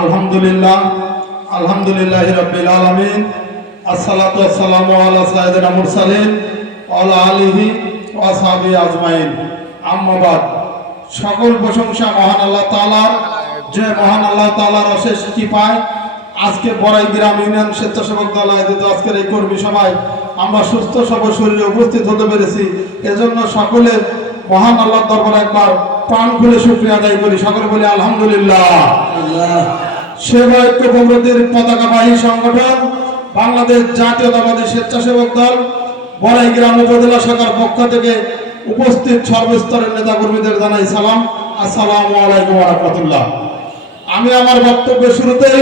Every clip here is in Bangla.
আলহামদুলিল্লাহ আলহামদুলিল্লাহি রাব্বিল আলামিন আসসালাতু ওয়াসসালামু আলা সাইয়্যিদিনা মুরসালিন ওয়া আলা আলিহি ওয়া আসহাবিহি আজমাইন। আম্মা বাদ। সকল প্রশংসা মহান আল্লাহ তাআলার, যে মহান আল্লাহ তাআলার অশেষ কৃপায় আজকে বড়াই গ্রাম ইউনিয়ন স্বেচ্ছাসেবক দল আয়োজিত আজকের এই কর্মী সভায় আমরা সুস্থ সবল শরীরে উপস্থিত হতে পেরেছি। এজন্য সকলে মহান আল্লাহর দরবারে একবার প্রাণ খুলে শুকরিয়া আদায় করি। সকলে বলি আলহামদুলিল্লাহ। সেবা ঐক্য প্রগতির পতাকাবাহী সংগঠন বাংলাদেশ জাতীয়তাবাদী স্বেচ্ছাসেবক দল বড়াই গ্রাম উপজেলা শাখার পক্ষ থেকে উপস্থিত সর্বস্তরের নেতাকর্মীদের জানাই সালাম, আসসালামু আলাইকুম ওয়া রাহমাতুল্লাহ। আমি আমার বক্তব্যের শুরুতেই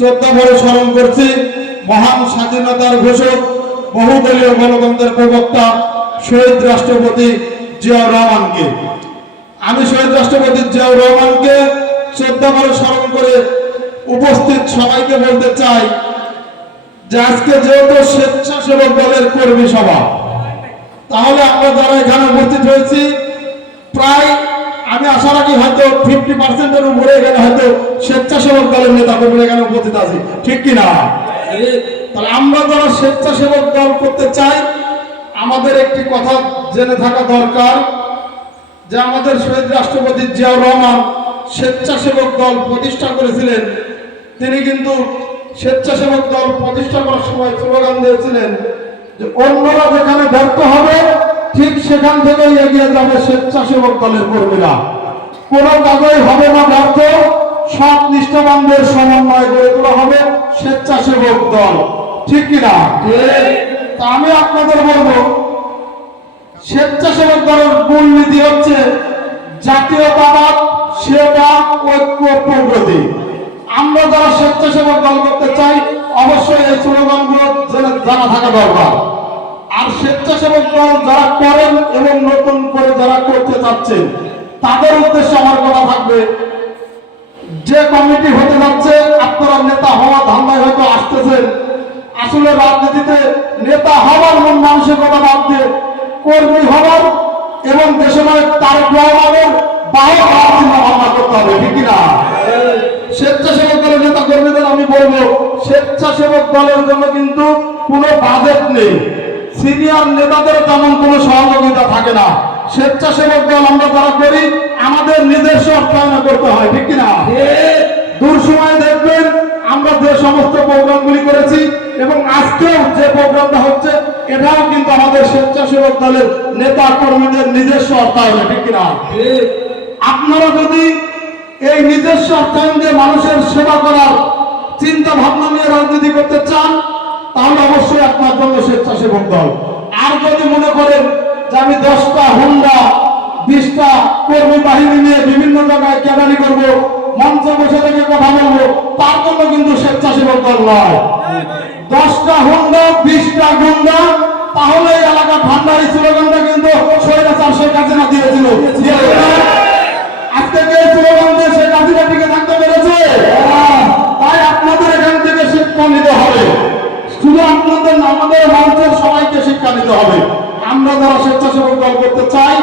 14 বড় স্মরণ করছি মহান স্বাধীনতার ঘোষক, বহুদলীয় গণতন্ত্রের প্রবক্তা শহীদ রাষ্ট্রপতি জিয়াউর রহমানকে। আমি শহীদ রাষ্ট্রপতি জিয়াউর রহমানকে 14 বড় স্মরণ করে উপস্থিত সবাইকে বলতে চাই যে আজকে যেহেতু স্বেচ্ছাসেবক দলের কর্মী সভা, তাহলে আমরা যারা এখানে উপস্থিত হয়েছি প্রায় আমি আশা রাখি হয়তো 50% উপরে এখানে হয়তো স্বেচ্ছাসেবক দলের নেতা কর্মীরা এখানে উপস্থিত আছি, ঠিক কিনা? তাহলে আমরা যারা স্বেচ্ছাসেবক দল করতে চাই আমাদের একটি কথা জেনে থাকা দরকার যে আমাদের শহীদ রাষ্ট্রপতি জিয়াউর রহমান স্বেচ্ছাসেবক দল প্রতিষ্ঠা করেছিলেন। তিনি কিন্তু স্বেচ্ছাসেবক দল প্রতিষ্ঠা করার সময় স্লোগান দিয়েছিলেন যে অন্যরা যেখানে ব্যর্থ হবে ঠিক সেখান থেকেই এগিয়ে যাবে স্বেচ্ছাসেবক দলের কর্মীরা। কোনো কাজই হবে না ব্যর্থ, সব নিষ্ঠাবানদের সমন্বয় গড়ে তোলা হবে স্বেচ্ছাসেবক দল, ঠিক কিনা? তা আমি আপনাদের বলবো স্বেচ্ছাসেবক দলের মূল নীতি হচ্ছে জাতীয়তাবাদ, সেবা, ঐক্য, প্রগতি। আমরা যারা স্বেচ্ছাসেবক দল করতে চাই অবশ্যই এই স্লোগানগুলো জানা থাকা দরকার। আর স্বেচ্ছাসেবক দল যারা করেন এবং নতুন করে যারা করতে চাচ্ছেন তাদের উদ্দেশ্যে আমার কথা থাকবে, যে কমিটি হতে যাচ্ছে আপনারা নেতা হওয়া ধান্দায় হয়তো আসতেছেন, আসলে রাজনীতিতে নেতা হওয়ার মন মানসিকতা বাদ দিয়ে কর্মী হওয়ার এবং দেশনায়ক তারেক রহমানের বাহক হওয়ার চিন্তা ভাবনা করতে হবে, ঠিক কিনা? স্বেচ্ছাসেবক দলের নেতা কর্মীদের আমি বলবো স্বেচ্ছাসেবক দলের জন্য কিন্তু কোনো বাজেট নেই, সিনিয়র নেতাদের তেমন কোনো সহযোগিতা থাকে না। স্বেচ্ছাসেবক দল আমরা যারা করি আমাদের নিজস্ব অর্থায়ন করতে হয়, ঠিক কিনা? দূর সময় দেখবেন আমরা যে সমস্ত প্রোগ্রামগুলি করেছি এবং আজকেও যে প্রোগ্রামটা হচ্ছে এটাও কিন্তু আমাদের স্বেচ্ছাসেবক দলের নেতা কর্মীদের নিজস্ব অর্থায়ন, ঠিক কিনা? আপনারা যদি এই নিজস্ব অর্থায়ন দিয়ে মানুষের সেবা করার চিন্তা ভাবনা নিয়ে রাজনীতি করতে চান তাহলে অবশ্যই আপনার জন্য স্বেচ্ছাসেবক দল। আর যদি মনে করেন যে আমি 10টা হুন্ডা 20টা কর্মী বাহিনী নিয়ে বিভিন্ন জায়গায় ক্যাডারি করব, মঞ্চে বসে থেকে কথা বলবো, তার জন্য কিন্তু স্বেচ্ছাসেবক দল নয়। 10টা হুন্ডা 20টা গুন্ডা, তাহলে এই এলাকা ঠান্ডার স্লোগানটা কিন্তু স্বৈরাচার শেখ হাসিনা দিয়েছিল। আজকে যে স্লোগান দিয়ে শেখ হাসিনা টিকে থাকতে পেরেছে, তাই আপনাদের এখান থেকে শিক্ষা নিতে হবে। শুধু আপনাদের না, আমাদের মঞ্চের সবাইকে শিক্ষা নিতে হবে। আমরা যারা স্বেচ্ছাসেবক দল করতে চাই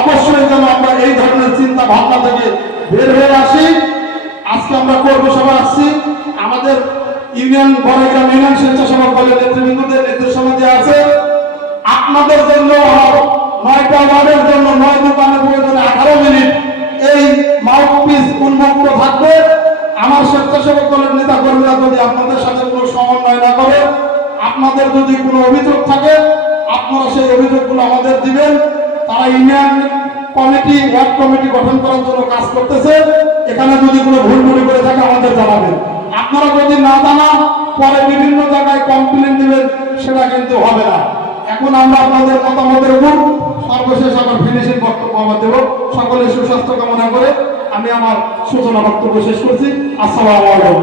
অবশ্যই যেন আমরা এই ধরনের চিন্তা ভাবনা থেকে বের হয়ে আসি। আজকে আমরা কর্মী সভা আসছি, আমাদের ইউনিয়ন বড়াইগ্রাম ইউনিয়ন স্বেচ্ছাসেবক দলের নেতৃবৃন্দদের নির্দেশনা দেওয়া আছে আপনাদের জন্য 9টা ওয়ার্ডের জন্য 9 দোকানের প্রয়োজনে 18 মিনিট এই মাউথপিস উন্মুক্ত থাকবে। আমার স্বেচ্ছাসেবক দলের নেতা কর্মীরা যদি আপনাদের সাথে কোনো সমন্বয় না করে, আপনাদের যদি কোনো অভিযোগ থাকে আপনারা সেই অভিযোগগুলো আমাদের দিবেন। তারা ইউনিয়ন কমিটি, ওয়ার্ড কমিটি গঠন করার জন্য কাজ করতেছে, এখানে যদি কোনো ভুল ভুল করে থাকে আমাদের জানাবেন। আপনারা যদি না জানান পরে বিভিন্ন জায়গায় কমপ্লেন দিবেন, সেটা কিন্তু হবে না। এখন আমরা আপনাদের মতামতের উপর সর্বশেষ আমার ফিনিশিং বক্তব্য আমার দেব। সকলের সুস্বাস্থ্য কামনা করে আমি আমার সূচনা বক্তব্য শেষ করছি। আসসালামু আলাইকুম।